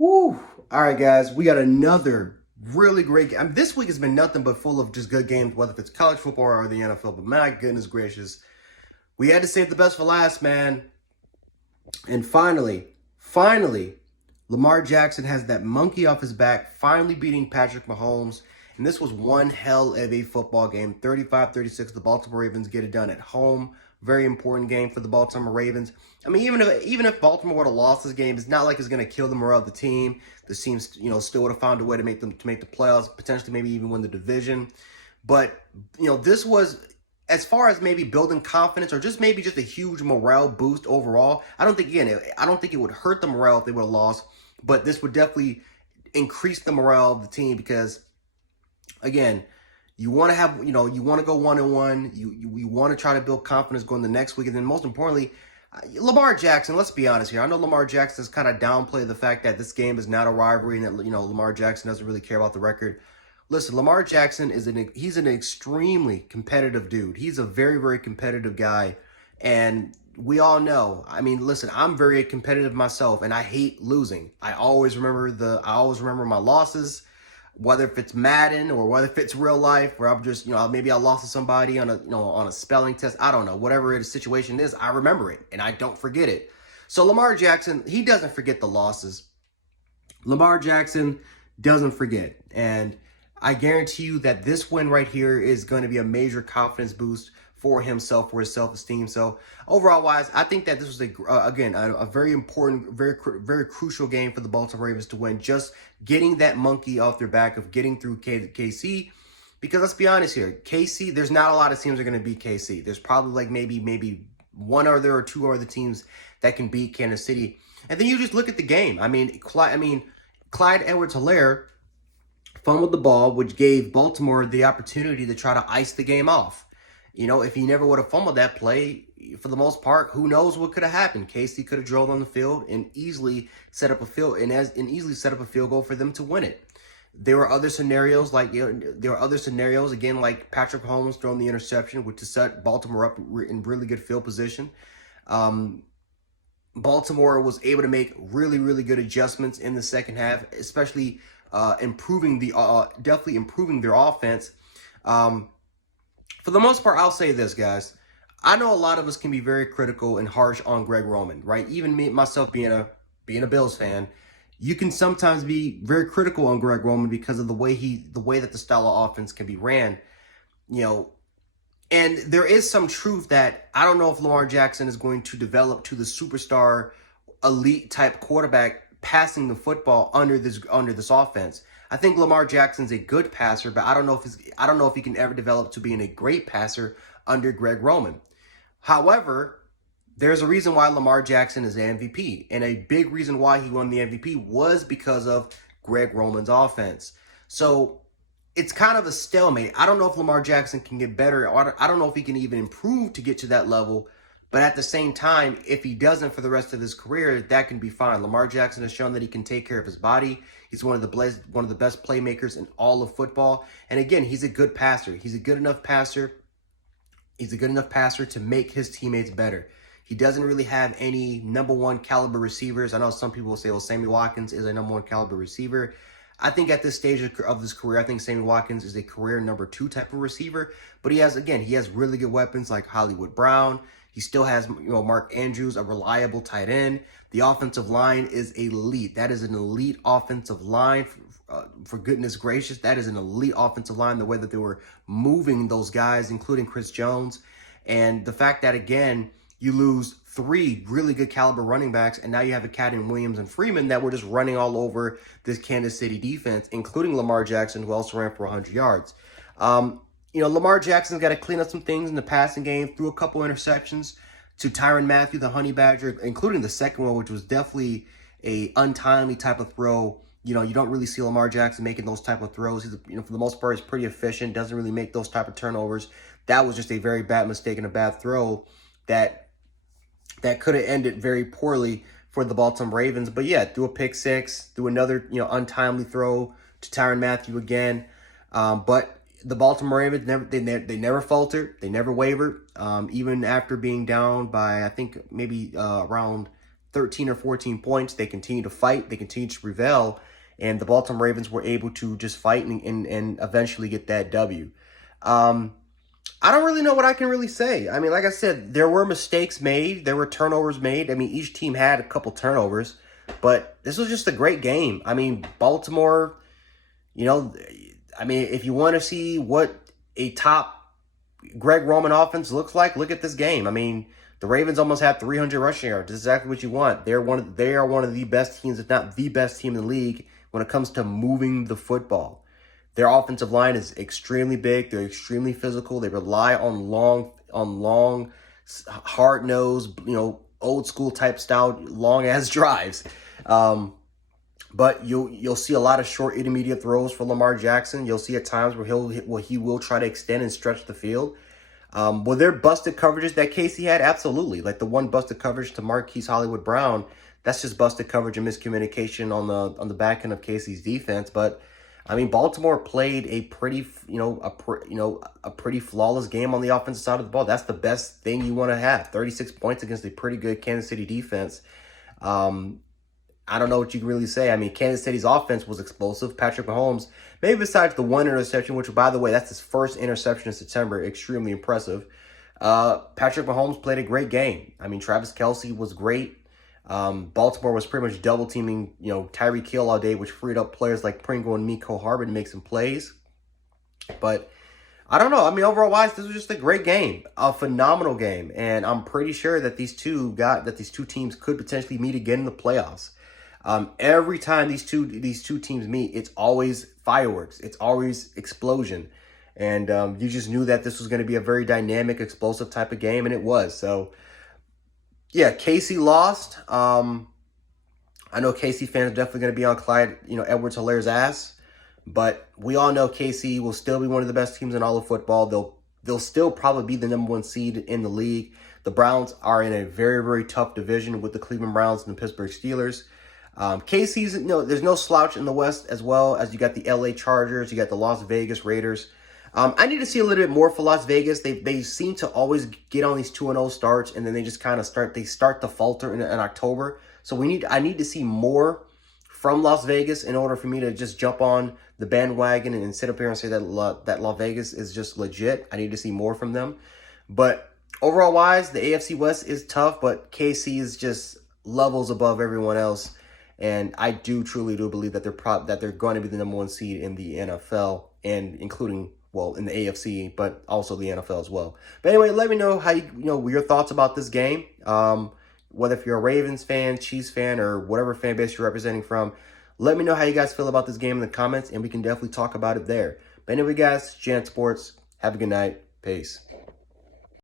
Woo! All right, guys, we got another really great game. This week has been nothing but full of just good games, whether it's college football or the NFL. But my goodness gracious, we had to save the best for last, man. And finally, Lamar Jackson has that monkey off his back, finally beating Patrick Mahomes. And this was one hell of a football game. 35-36, the Baltimore Ravens get it done at home. Very important game for the Baltimore Ravens. I mean, even if Baltimore would have lost this game, it's not like it's going to kill the morale of the team. The team, still would have found a way to make the playoffs, potentially maybe even win the division. But this was, as far as maybe building confidence or just maybe just a huge morale boost overall. I don't think it would hurt the morale if they would have lost, but this would definitely increase the morale of the team because, again, you want to have, you want to go 1-1. You want to try to build confidence going the next week. And then most importantly, Lamar Jackson, let's be honest here. I know Lamar Jackson has kind of downplayed the fact that this game is not a rivalry and that, Lamar Jackson doesn't really care about the record. Listen, Lamar Jackson he's an extremely competitive dude. He's a very, very competitive guy. And we all know, I mean, listen, I'm very competitive myself and I hate losing. I always remember my losses, whether if it's Madden or whether if it's real life, where I'm just, maybe I lost to somebody on a spelling test. I don't know, whatever the situation is, I remember it and I don't forget it. So Lamar Jackson, he doesn't forget the losses. Lamar Jackson doesn't forget. And I guarantee you that this win right here is going to be a major confidence boost for himself, for his self-esteem. So overall wise, I think that this was a very important, very crucial game for the Baltimore Ravens to win. Just getting that monkey off their back of getting through KC. Because let's be honest here, KC, there's not a lot of teams that are going to beat KC. There's probably like maybe one other or two other teams that can beat Kansas City. And then you just look at the game. I mean, Clyde Edwards-Helaire fumbled the ball, which gave Baltimore the opportunity to try to ice the game off. If he never would have fumbled that play, for the most part, who knows what could have happened? Casey could have drove on the field and easily set up a field goal for them to win it. There were other scenarios again, like Patrick Mahomes throwing the interception, which to set Baltimore up in really good field position. Baltimore was able to make really, really good adjustments in the second half, especially definitely improving their offense. For the most part, I'll say this, guys. I know a lot of us can be very critical and harsh on Greg Roman, right? Even me, myself, being a Bills fan, you can sometimes be very critical on Greg Roman because of the way that the style of offense can be ran. And there is some truth that I don't know if Lamar Jackson is going to develop to the superstar, elite type quarterback passing the football under this offense. I think Lamar Jackson's a good passer, but I don't know if he can ever develop to being a great passer under Greg Roman. However, there's a reason why Lamar Jackson is the MVP, and a big reason why he won the MVP was because of Greg Roman's offense. So it's kind of a stalemate. I don't know if Lamar Jackson can get better. I don't know if he can even improve to get to that level. But at the same time, if he doesn't for the rest of his career, that can be fine. Lamar Jackson has shown that he can take care of his body. He's one of the best playmakers in all of football. And again, he's a good passer. He's a good enough passer. He's a good enough passer to make his teammates better. He doesn't really have any number one caliber receivers. I know some people will say, well, Sammy Watkins is a number one caliber receiver. I think at this stage of his career, I think Sammy Watkins is a career number 2 type of receiver. But he has really good weapons like Hollywood Brown. He still has, Mark Andrews, a reliable tight end. The offensive line is elite. That is an elite offensive line. For goodness gracious, that is an elite offensive line, the way that they were moving those guys, including Chris Jones. And the fact that, again, you lose 3 really good caliber running backs, and now you have a cat in Williams and Freeman that were just running all over this Kansas City defense, including Lamar Jackson, who also ran for 100 yards. Lamar Jackson's got to clean up some things in the passing game, threw a couple interceptions to Tyrann Mathieu, the Honey Badger, including the second one, which was definitely a untimely type of throw. You don't really see Lamar Jackson making those type of throws. He's, for the most part, he's pretty efficient, doesn't really make those type of turnovers. That was just a very bad mistake and a bad throw that could have ended very poorly for the Baltimore Ravens. But yeah, threw a pick six, threw another, untimely throw to Tyrann Mathieu again. But the Baltimore Ravens never faltered. They never wavered. Even after being down by, I think, maybe around 13 or 14 points. They continue to fight. They continue to prevail. And the Baltimore Ravens were able to just fight and eventually get that W. I don't really know what I can really say. I mean, like I said, there were mistakes made. There were turnovers made. I mean, each team had a couple turnovers. But this was just a great game. I mean, Baltimore, I mean, if you want to see what a top Greg Roman offense looks like, look at this game. I mean, the Ravens almost had 300 rushing yards. This is exactly what you want. They are one of the best teams, if not the best team in the league when it comes to moving the football. Their offensive line is extremely big. They're extremely physical. They rely on long, hard-nosed, old school type style, long ass drives. But you'll see a lot of short intermediate throws for Lamar Jackson. You'll see at times where he will try to extend and stretch the field. Were there busted coverages that Casey had? Absolutely. Like the one busted coverage to Marquise Hollywood Brown, that's just busted coverage and miscommunication on the back end of Casey's defense. But I mean, Baltimore played a pretty flawless game on the offensive side of the ball. That's the best thing you want to have. 36 points against a pretty good Kansas City defense. I don't know what you can really say. I mean, Kansas City's offense was explosive. Patrick Mahomes, maybe besides the one interception, which, by the way, that's his first interception in September, extremely impressive. Patrick Mahomes played a great game. I mean, Travis Kelce was great. Baltimore was pretty much double teaming, Tyreek Hill all day, which freed up players like Pringle and Mecole Hardman to make some plays. But I don't know. I mean, overall wise, this was just a great game, a phenomenal game, and I'm pretty sure that these two teams could potentially meet again in the playoffs. Every time these two teams meet, it's always fireworks. It's always explosion. And you just knew that this was going to be a very dynamic, explosive type of game, and it was. So, yeah, Casey lost. I know Casey fans are definitely going to be on Clyde, Edwards-Hilaire's ass. But we all know KC will still be one of the best teams in all of football. They'll still probably be the number one seed in the league. The Browns are in a very, very tough division with the Cleveland Browns and the Pittsburgh Steelers. KC's, there's no slouch in the West, as well as you got the LA Chargers, you got the Las Vegas Raiders. I need to see a little bit more for Las Vegas. They seem to always get on these 2-0 starts, and then they just kind of start to falter in October. So I need to see more from Las Vegas in order for me to just jump on the bandwagon and sit up here and say that Las Vegas is just legit. I need to see more from them. But overall wise, the AFC West is tough, but KC is just levels above everyone else. And I truly do believe that they're going to be the number one seed in the NFL, and including, in the AFC, but also the NFL as well. But anyway, let me know how your thoughts about this game. Whether if you're a Ravens fan, Chiefs fan, or whatever fan base you're representing from, let me know how you guys feel about this game in the comments, and we can definitely talk about it there. But anyway, guys, Jan Sports. Have a good night. Peace.